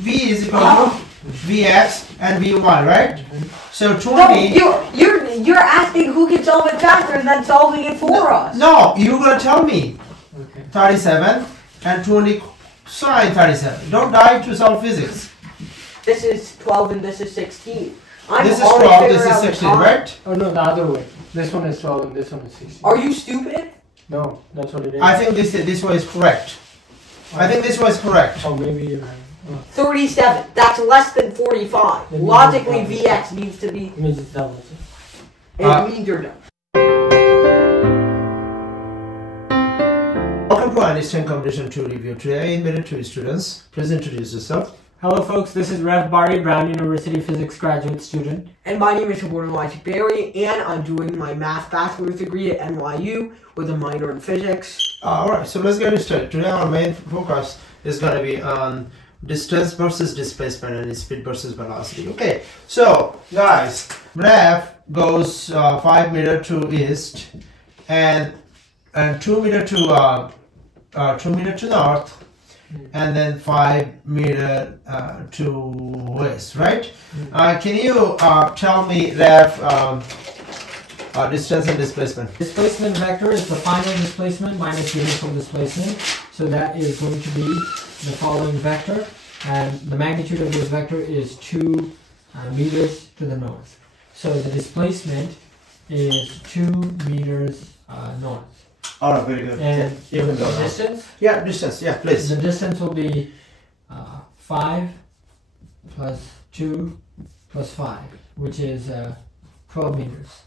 V is equal to Vx and Vy, right? So 20. No, you're asking who can solve it faster and then solving it for us. No, you're gonna tell me. Okay. 37 and 20 sine 37. Don't die to solve physics. This is 12 and this is 16. This is 12, this is 16, right? Oh no, the other way. This one is 12 and this one is 16. Are you stupid? No, that's what it is. I think this one is correct. I think this one is correct. Oh, maybe you're right. Oh. 37. That's less than 45. Then Logically, you Vx needs to be. It means it's double. It means you're done. Welcome to Einstein Competition 2 review. Today I invited 2 students. Please introduce yourself. Hello folks, this is Rev Bari, Brown University Physics graduate student. And my name is Suborno Bari, and I'm doing my math bachelor's degree at NYU with a minor in physics. Alright, so let's get started. Today our main focus is going to be on distance versus displacement and speed versus velocity. Okay, so guys, Rev goes 5 meter to east and 2 meter to 2 meter to north, and then 5 meter to west, right? Can you tell me that distance and displacement? Displacement vector is the final displacement minus the initial displacement. So that is going to be the following vector, and the magnitude of this vector is 2 meters to the north. So the displacement is 2 meters north. Alright, very good. And yeah, even the distance? Yeah, distance, yeah, please. The distance will be 5 plus 2 plus 5, which is 12 meters.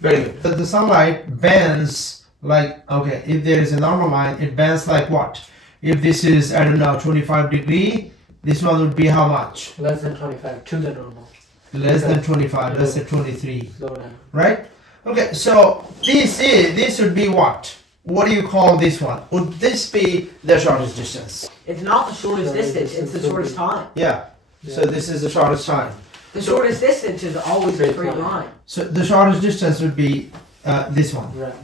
Very good. But the sunlight bends like, okay, if there is a normal line, it bends like what? If this is, I don't know, 25 degree, this one would be how much? Less than 25 to the normal. Less than 25, let's say 23. Slow down. Right? Okay, so this would be what? What do you call this one? Would this be the shortest distance? It's not the shortest distance, it's the shortest time. Yeah. So this is the shortest time. The shortest distance is always a straight line. So the shortest distance would be this one. Right.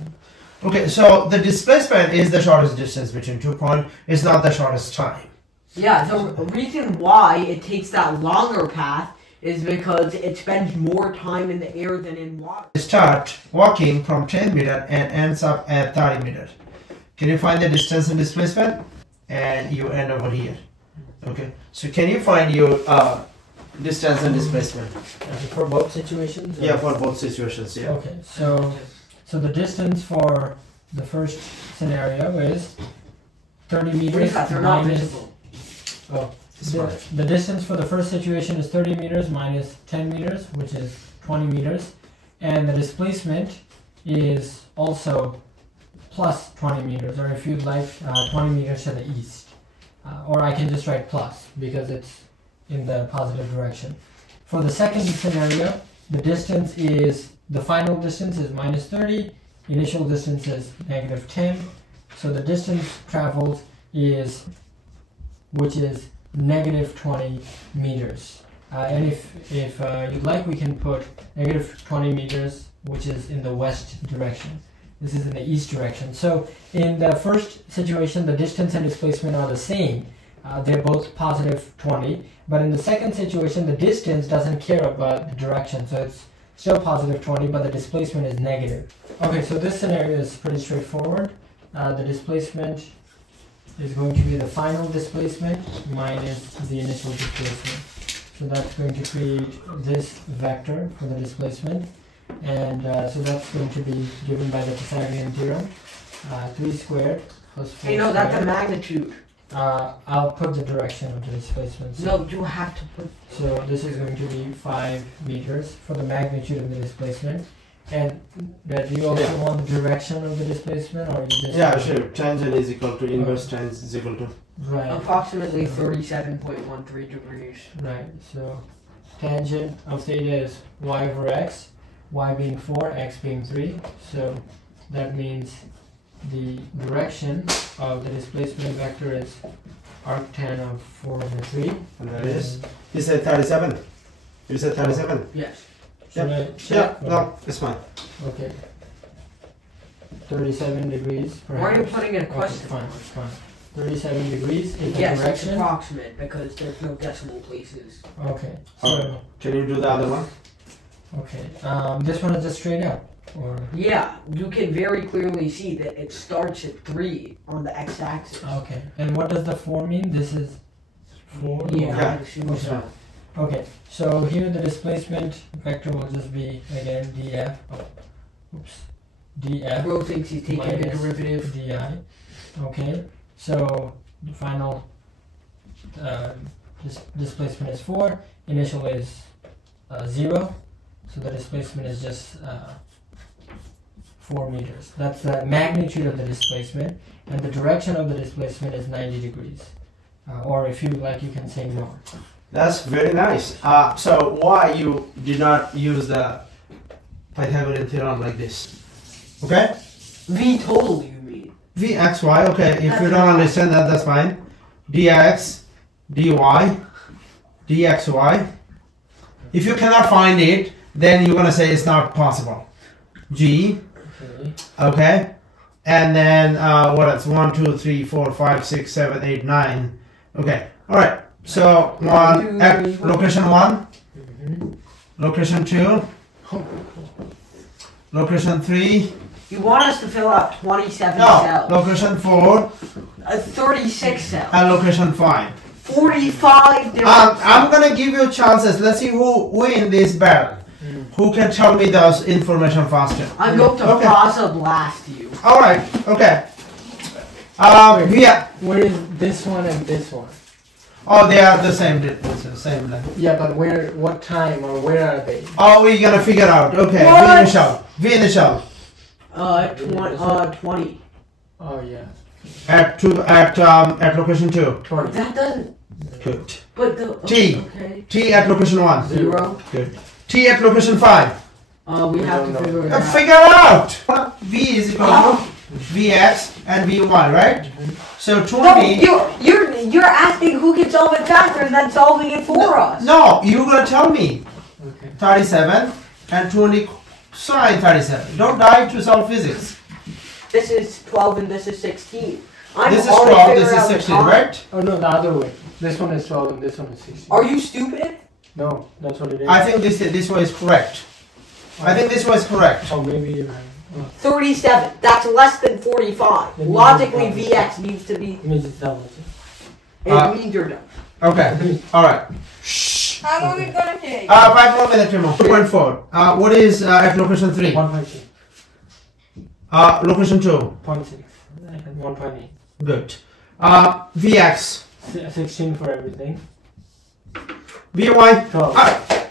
Okay, so the displacement is the shortest distance between 2 points. It's not the shortest time. Yeah, the reason why it takes that longer path is because it spends more time in the air than in water. Start walking from 10 meter and ends up at 30 meter. Can you find the distance and displacement? And you end over here. Okay, so can you find your distance and displacement? For both situations? Yeah, for both situations, yeah. Okay, so the distance for the first scenario is 30 meters They're not minus... visible. Oh, the distance for the first situation is 30 meters minus 10 meters, which is 20 meters. And the displacement is also plus 20 meters, or if you'd like, 20 meters to the east. Or I can just write plus, because it's in the positive direction. For the second scenario, the distance is, the final distance is minus 30, initial distance is negative 10. So the distance traveled is, which is negative 20 meters. And if you'd like, we can put negative 20 meters, which is in the west direction. This is in the east direction. So in the first situation, the distance and displacement are the same. They're both positive 20. But in the second situation, the distance doesn't care about the direction. So it's still positive 20, but the displacement is negative. Okay, so this scenario is pretty straightforward. The displacement is going to be the final displacement minus the initial displacement. So that's going to create this vector for the displacement. And so that's going to be given by the Pythagorean theorem. 3 squared plus 4 Hey, no, squared. that's the magnitude. I'll put the direction of the displacement. So, No, you have to put... so this is going to be 5 meters for the magnitude of the displacement. And do you also want the direction of the displacement, or you just... Yeah, sure. Tangent is equal to inverse tangent is equal to... Right. Approximately 37.13 degrees. Right, so tangent of theta is y over x, y being 4, x being 3. So that means the direction of the displacement vector is arctan of 4 over 3. And that is? You said 37. You said 37? Yes. Should I Yeah, check? no, it's fine. Okay. 37 degrees, perhaps. Why are you putting in a question? Okay, fine. 37 degrees in the Yes, it's direction. approximate because there's no decimal places. Okay. So Can you do the other one? okay. This one is just straight up. Or Yeah, you can very clearly see that it starts at 3 on the x-axis. okay. And what does the 4 mean? This is 4. Yeah, Okay. I'd assume so. Okay. So here the displacement vector will just be again df. Oh, oops. df Bro thinks he's taking the minus derivative. di. Okay. So the final displacement is 4. Initial is 0. So the displacement is just 4 meters. That's the magnitude of the displacement, and the direction of the displacement is 90 degrees. Or if you like, you can say north. That's very nice. So why you did not use the Pythagorean theorem like this? Okay? V total, you mean? Vxy, okay, if you don't understand that, that's fine. dx, dy, dxy. If you cannot find it, then you're gonna say it's not possible. G, okay, and then what else? 1, 2, 3, 4, 5, 6, 7, 8, 9. Okay, all right. So location 1, location 2, location 3. You want us to fill out 27 No, cells. location 4 A 36 cells. and location 5. 45 different I'm gonna give you chances. Let's see who in this battle who can tell me those information faster. I'm going to Plaza blast you. All right. Okay. Yeah. Where is this one and this one? Oh, they are the same distance, same length. Yeah, but where? What time or where are they? Oh, we're gonna figure out. Okay. What? V initial. 20. Oh yeah. At location 2. 20. That doesn't. Good. But the. T. Okay. T at location 1. 0. Good. T at location 5. We have to figure it out. Figure out. V is equal to Vx and Vy, right? So 20. No, you're asking who can solve it faster and then solving it for us. No, you're gonna tell me. Okay. 37 and 20 sine 37. Don't die to solve physics. This is 12 and this is 16. This is already 12, this figuring is out the 16, time. right? Oh no, the other way. This one is 12 and this one is 16. Are you stupid? No, that's what it is. I think this way is correct. I think this way is correct. Oh, maybe you're right. Oh, 37. That's less than 45. Maybe Logically, you're Vx needs to be. it means it's double. It means you're done. Okay. All right. How long is it gonna take? 5 more minutes, more. 2.4. What is at location 3? 1.2. Location 2. 0.6. 1.8. Good. Vx. 16 for everything. Vy. 12.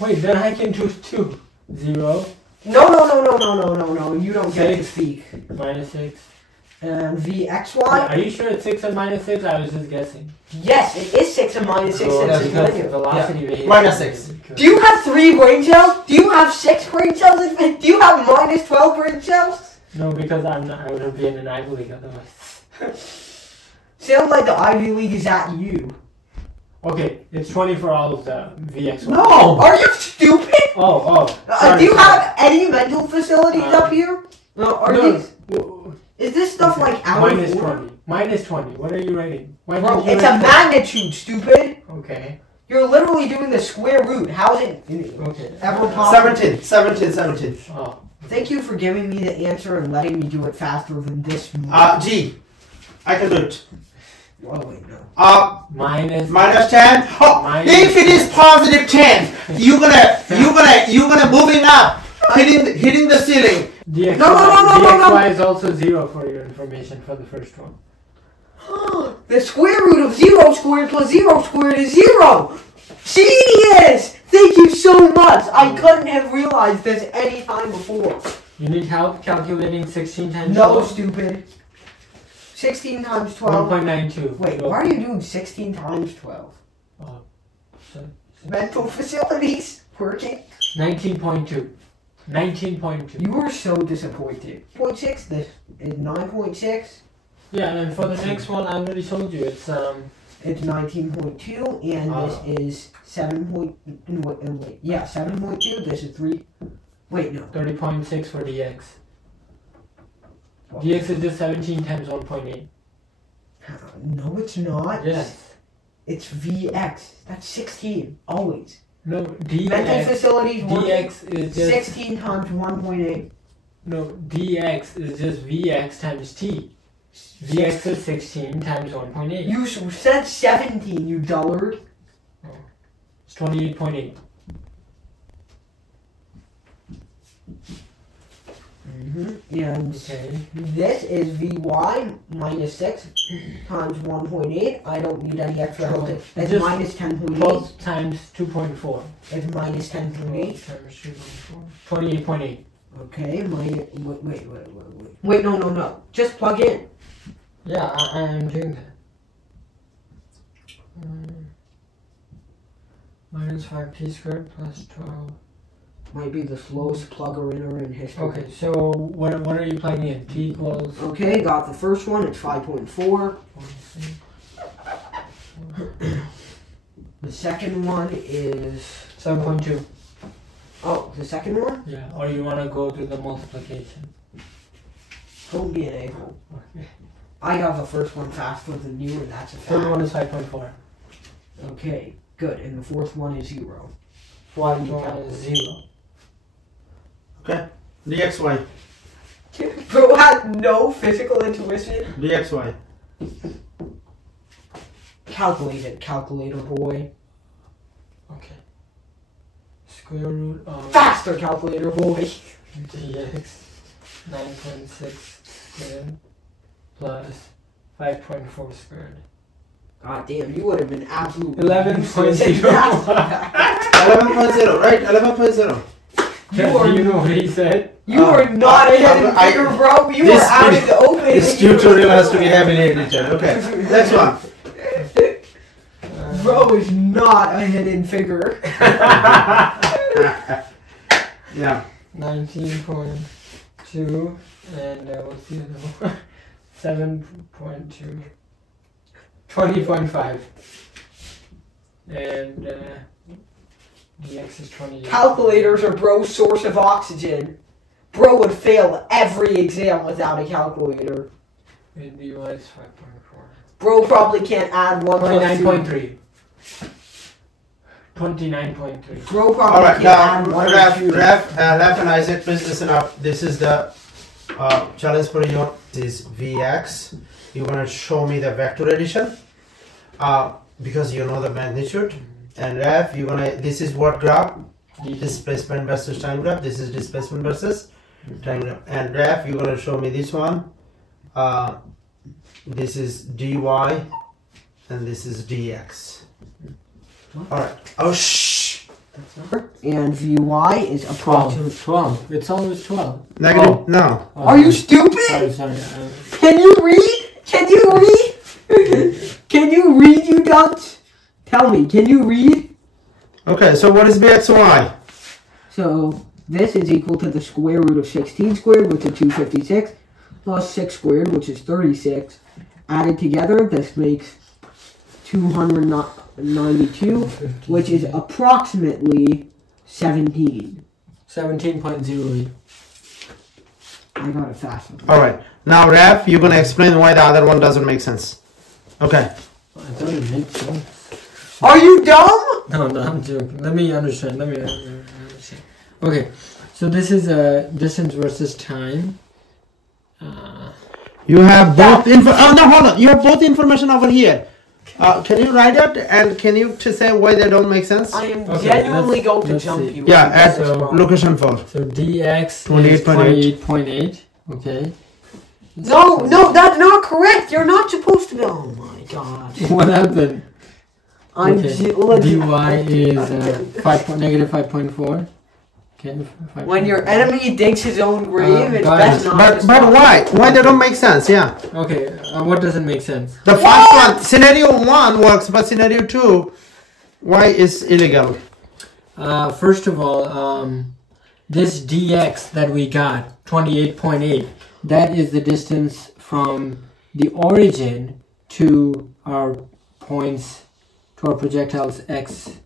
Wait, then I can do 2. 0. No. You don't get to 6. speak. Minus 6. And Wait, Vxy? are you sure it's 6 and minus 6? I was just guessing. Yes, it is 6 and minus 6 So since that's it's because linear. velocity rate. Minus 6. Do you have 3 brain cells? Do you have 6 brain cells? Do you have minus 12 brain cells? No, because I wouldn't be in an Ivy League otherwise. Sounds like the Ivy League is at you. Okay, it's 20 for all of the VX. No. Are you stupid? Oh. Do Sorry, you sorry. have any mental facilities up here? No, are No. these? Is this stuff like out Minus of order? 20. Minus 20. What are you writing? Why Bro, didn't you it's a write magnitude, stupid. Okay. You're literally doing the square root. How is it Okay. ever possible? 17. Oh. Thank you for giving me the answer and letting me do it faster than this. G. I can do it. Oh wait, no. Minus 10. Oh, Minus if it is positive 10, you're gonna moving up, hitting the ceiling. DXY, No. DXY is also 0 for your information for the first one. The square root of 0 squared plus 0 squared is 0. Genius! Thank you so much. I couldn't have realized this any time before. You need help calculating 16 times No, 12? stupid. 16 times 12. 1.92. Wait, why are you doing 16 times 12? Oh, so- Mental facilities working. 19.2. 19.2. You were so disappointed. 0.6, this is 9.6. Yeah, and for the next one, I already told you, it's It's 19.2, and this is 7. Wait, yeah, 7.2. This is 3. Wait, no. 30.6 for DX. dx is just 17 times 1.8. No, it's not. Yes. It's Vx. That's 16. Always. No, Mental dx. facilities dx is just 16 times 1.8. no. Dx is just vx times t. Vx is 16 times 1.8. You said 17, you dullard. It's 28.8. And Okay. this is Vy minus 6 times 1.8. I don't need any extra help. It's Just minus 10.8. 12 times 2.4. It's minus 10.8. 28.8. Okay, wait, no. Just plug in. Yeah, I'm doing that. Minus 5t squared plus 12. Might be the slowest plugger in history. Okay, so what are you plugging in? T equals... Okay, got the first one. It's 5.4. The second one is 7.2. Oh, the second one? Yeah, or you want to go to the multiplication. Don't be an a-hole. Okay. I got the first one faster than you, and that's a fact. Third one is 5.4. Okay, good. And the fourth one is 0. Why is 0? Okay. dxy. Bro had no physical intuition. dxy. Calculate it, calculator boy. Okay. Square root of Faster, calculator boy. dx 9.6 squared plus 5.4 squared. God damn, you would have been absolutely 11.0. 11.0, right? 11.0. Do you know what he said? You are not a hidden figure, bro. You are out in the open. This tutorial has to be heavily edited. Okay, next one. Bro is not a hidden figure. Yeah. 19.2 and what's the other one? 7.2. 20.5. And dx is 28. Calculators are bro's source of oxygen. Bro would fail every exam without a calculator. And dy is 5.4. Bro probably can't add 1 plus 2. 29.3. 29.3. Bro probably All right, can't now, add 1 or Raf 2. and Isaac, please listen up. This is the challenge for you. This is Vx. You're going to show me the vector addition because you know the magnitude. And Raf, you're going to, this is what graph? Displacement versus time graph. This is displacement versus time graph. And Raf, you're going to show me this one. This is dy and this is dx. Alright. Oh, shh! And Vy is approximately 12. It's always 12. Negative? Oh. No. Oh, Are you stupid? Sorry. Can you read? Can you read? Can you read, you dunce? Tell me, can you read? Okay, so what is bxy? So, this is equal to the square root of 16 squared, which is 256, plus 6 squared, which is 36. Added together, this makes 292, which is approximately 17. 17.08. I got it faster. Alright. Now, Raf, you're going to explain why the other one doesn't make sense. Okay. I thought it made sense. Are you dumb? No, I'm joking. Let me understand. Okay, so this is a distance versus time. You have both oh no, hold on. You have both information over here. Can you write it and can you to say why they don't make sense? I am Okay, genuinely going to let's jump see. you. Yeah, at So- location 4. So dx 28.8. is 28.8. Okay. No, that's not correct. You're not supposed to be. Oh my god. What happened? I'm Okay. dy dy is negative 5.4. Okay. 5.4. When your enemy digs his own grave, it's guys, best not But to but stop. why? Why they don't make sense? Yeah. Okay. What doesn't make sense? The first one, scenario 1 works, but scenario 2, why is illegal? First of all, this dx that we got, 28.8, that is the distance from the origin to our points, to our projectile's x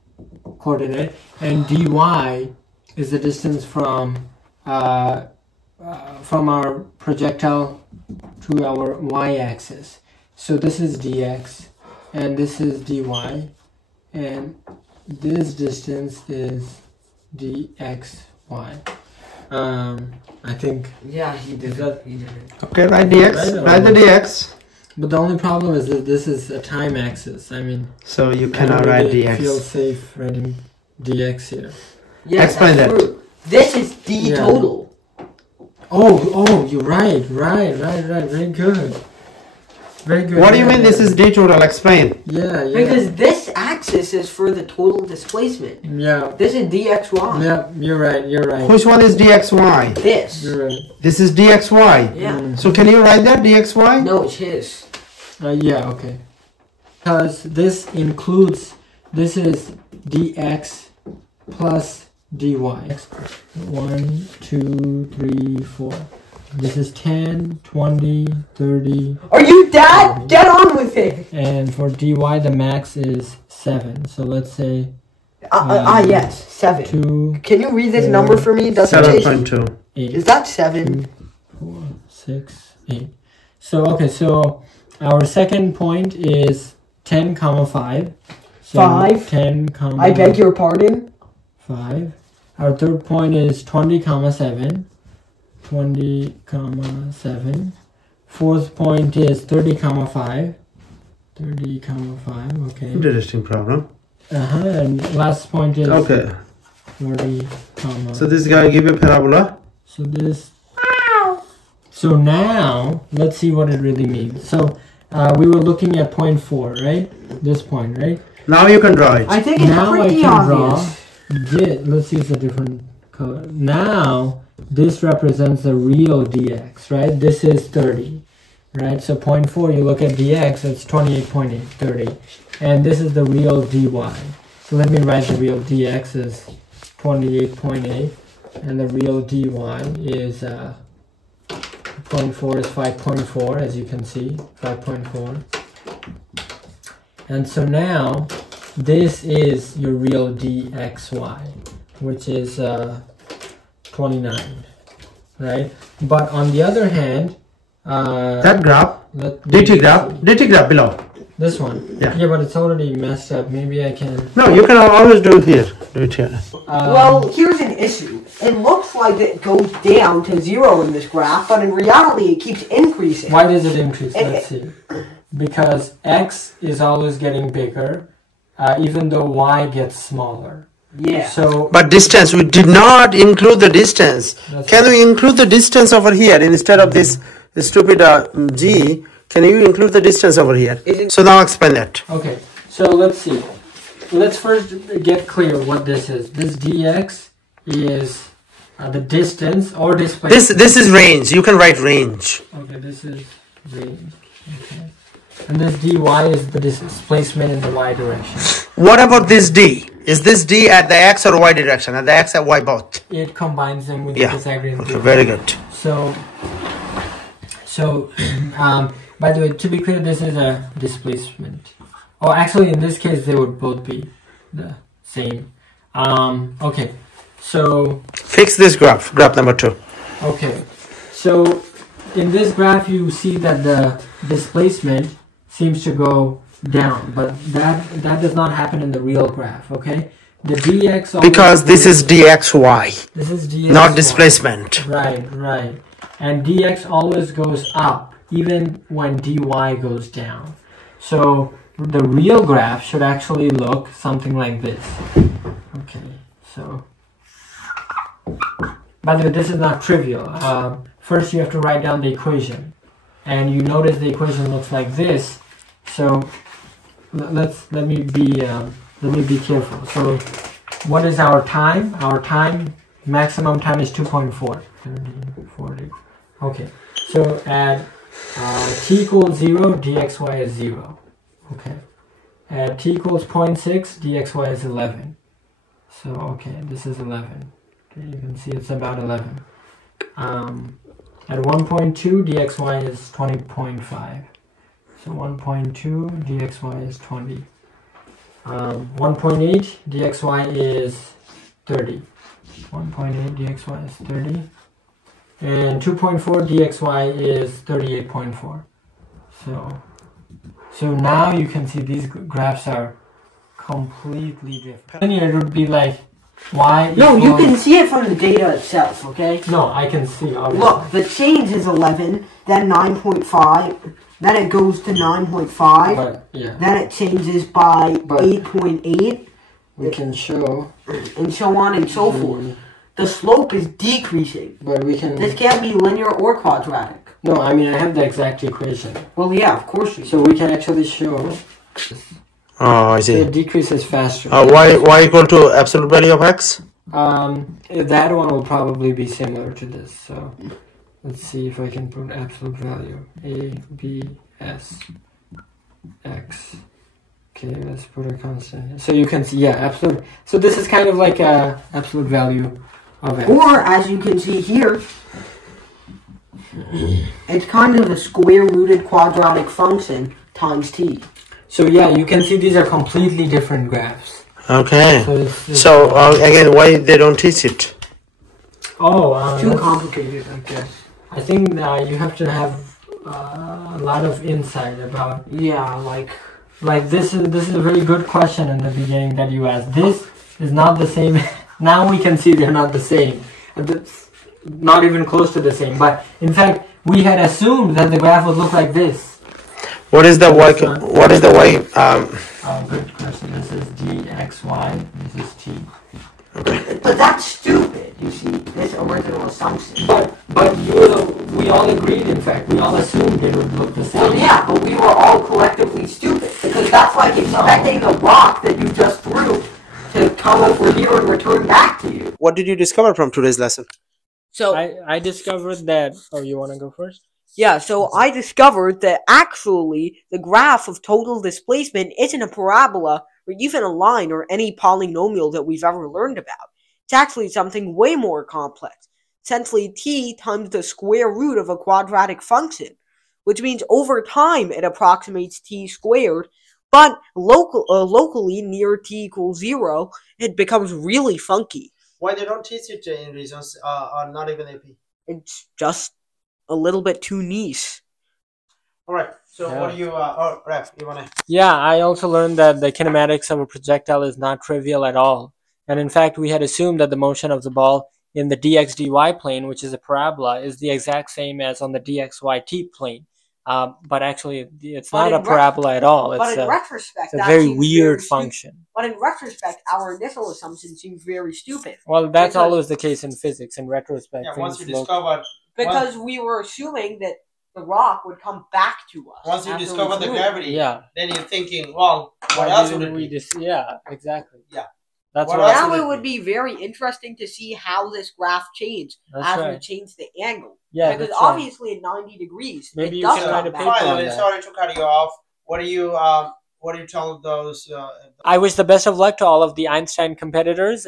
coordinate, and dy is the distance from from our projectile to our y-axis. So this is dx, and this is dy, and this distance is dxy. I think. Yeah, he did that. He did it. Okay, write dx. Write the dx. But the only problem is that this is a time axis. I mean, So you I cannot don't write really dx. feel safe writing dx here. Yes, Explain that's that. true. This is d Yeah. total. Oh, you're right. Very good. Very good. What do you mean this is d total? Explain. Yeah. Because this axis is for the total displacement. Yeah. This is dxy. Yeah, you're right. Which one is dxy? This. You're right. This is dxy. Yeah. So can you write that dxy? No, it's his. Yeah, okay. Because this is dx plus dy. 1, 2, 3, 4. This is 10, 20, 30. Are you dad? Get on with it. And for dy, the max is 7. So let's say Yes, 7. 2, Can you read this 4, number for me? Doesn't it? 7.2. 8. Is that 7? 4, 6, 8. So our second point is 10, comma 5. So 5. 10, comma I beg your pardon? 5. Our third point is 20, comma 7. 20, comma 7. Fourth point is 30, comma 5. 30, comma 5. Okay. Interesting problem. And last point is Okay. 40, comma. So this guy give a parabola. So this. So now let's see what it really means. So we were looking at point 4, right? This point, right? Now you can draw it. I think it's Now I pretty can obvious. Let's use a different color. Now this represents the real dx, right? This is 30, right? So point 4, you look at dx, it's 28.8, 30. And this is the real dy. So let me write the real dx as 28.8, and the real dy is 0.4 is 5.4, as you can see, 5.4. And so now this is your real dxy, which is 29, right? But on the other hand, That graph, dt DT graph below. this one. Yeah. Yeah, but it's already messed up. Maybe I can. No, you can always do it here. Do it here. Well, here's an issue. It looks like it goes down to 0 in this graph, but in reality it keeps increasing. Why does it increase? Let's see. Because x is always getting bigger, even though y gets smaller. Yeah. So But distance, we did not include the distance. That's Can we include the distance over here instead of this stupid g? Can you include the distance over here? So now explain that. okay, so let's see. Let's first get clear what this is. This dx is the distance or displacement. This is range. You can write range. Okay, this is range. Okay. And this dy is the displacement in the y direction. What about this d? Is this d at the x or y direction? At the x or y both? It combines them with Yeah. the Pythagorean Okay, theorem. very good. So, by the way, to be clear, this is a displacement. Oh, actually, in this case, they would both be the same. Okay, so, Fix this graph. Graph number 2. okay. So, in this graph, you see that the displacement seems to go down, but that does not happen in the real graph, okay? The dx always Because this goes- is dxy, this is dx not displacement. Right. And dx always goes up, even when dy goes down. So the real graph should actually look something like this. Okay, so by the way, this is not trivial. First, you have to write down the equation, and you notice the equation looks like this. So let me be careful. So what is our time? Our maximum time is 2.4. 30, 40. Okay, so at t equals 0, dxy is 0. Okay, at t equals 0.6, dxy is 11. So, okay, this is 11. Okay, you can see it's about 11. At 1.2, dxy is 20.5. So 1.2, dxy is 20. 1.8, dxy is 30. 1.8 dxy is 30. and 2.4 dxy is 38.4. So now you can see these graphs are completely different. Linear would be like y. No, you can see it from the data itself, okay? No, I can see, obviously. Look, the change is 11, then 9.5, then it goes to 9.5, But, yeah. then it changes by 8.8, We can show. and so on and so forth. The slope is decreasing. But we can. This can't be linear or quadratic. No, I mean, I have the exact equation. Well, yeah, of course you do. So we can actually show. Oh, I So see. it decreases faster. Y equal to absolute value of x? That one will probably be similar to this. So let's see if I can put absolute value. A, B, S, X. Okay, let's put a constant here. So you can see, yeah, absolute. So this is kind of like a absolute value of x. Or, as you can see here, it's kind of a square-rooted quadratic function times t. So yeah, you can see these are completely different graphs. Okay. it's So, again, why they don't teach it? Oh, Too complicated. Okay. I think you have to have a lot of insight about. Yeah, Like this is a very good question in the beginning that you asked. This is not the same. Now we can see they're not the same. It's not even close to the same. But in fact, we had assumed that the graph would look like this. What is the y? What is the y? Good question. This is dxy. This is t. but that's stupid, you see, this original assumption. But we all agreed. In fact, we all assumed it would look the Well, same. yeah, but we were all collectively stupid. Because that's like expecting a rock that you just threw to come over here and return back to you. What did you discover from today's lesson? So, I discovered that. Oh, you want to go first? yeah, so I discovered that actually the graph of total displacement isn't a parabola or even a line or any polynomial that we've ever learned about. It's actually something way more complex. Essentially t times the square root of a quadratic function, which means over time it approximates t squared, but locally near t equals 0, it becomes really funky. Why they don't teach it in reasons or not even AP? It's just a little bit too niche. All right. So Yeah. what do you? Ref, you wanna? Yeah, I also learned that the kinematics of a projectile is not trivial at all. And in fact, we had assumed that the motion of the ball in the dx dy plane, which is a parabola, is the exact same as on the dxyt plane. But actually, it's But not a in parabola at all. But It's in a, retrospect, it's a that very seems weird stupid. function. But in retrospect, our initial assumption seems very stupid. Well, that's Because- always the case in physics. In retrospect, Yeah. Once you things look- discover, Because we were assuming that the rock would come back to us. once you after discover we the threw it. gravity, yeah. then you're thinking, well, what Why else didn't would it we be? yeah, exactly. Yeah. That's What what. else Now would it it would be? be very interesting to see how this graph changed That's as we right. change the angle. Yeah, Because that's right. obviously at 90 degrees, Maybe it you does can come write a back. paper on Finally, that. sorry to cut you off. What do you tell those? I wish the best of luck to all of the Einstein competitors.